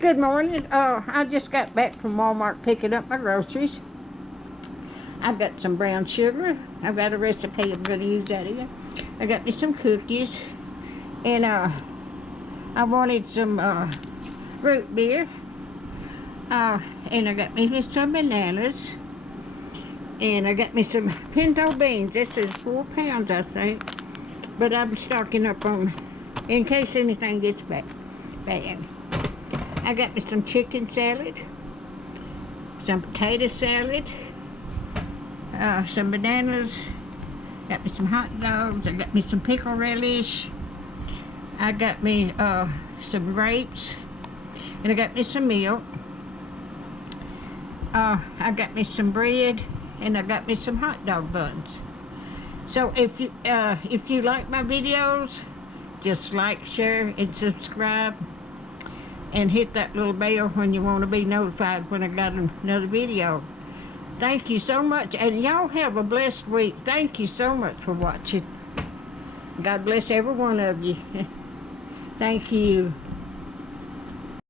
Good morning. I just got back from Walmart picking up my groceries. I've got some brown sugar. I've got a recipe I'm going to use that again. I got me some cookies. And I wanted some root beer. And I got me some bananas. And I got me some pinto beans. This is 4 pounds, I think. But I'm stocking up on, in case anything gets bad. I got me some chicken salad, some potato salad, some bananas, got me some hot dogs, I got me some pickle relish, I got me some grapes, and I got me some milk. I got me some bread, and I got me some hot dog buns. So if you like my videos, just like, share, and subscribe. And hit that little bell when you want to be notified when I got another video. Thank you so much, and y'all have a blessed week. Thank you so much for watching. God bless every one of you. Thank you.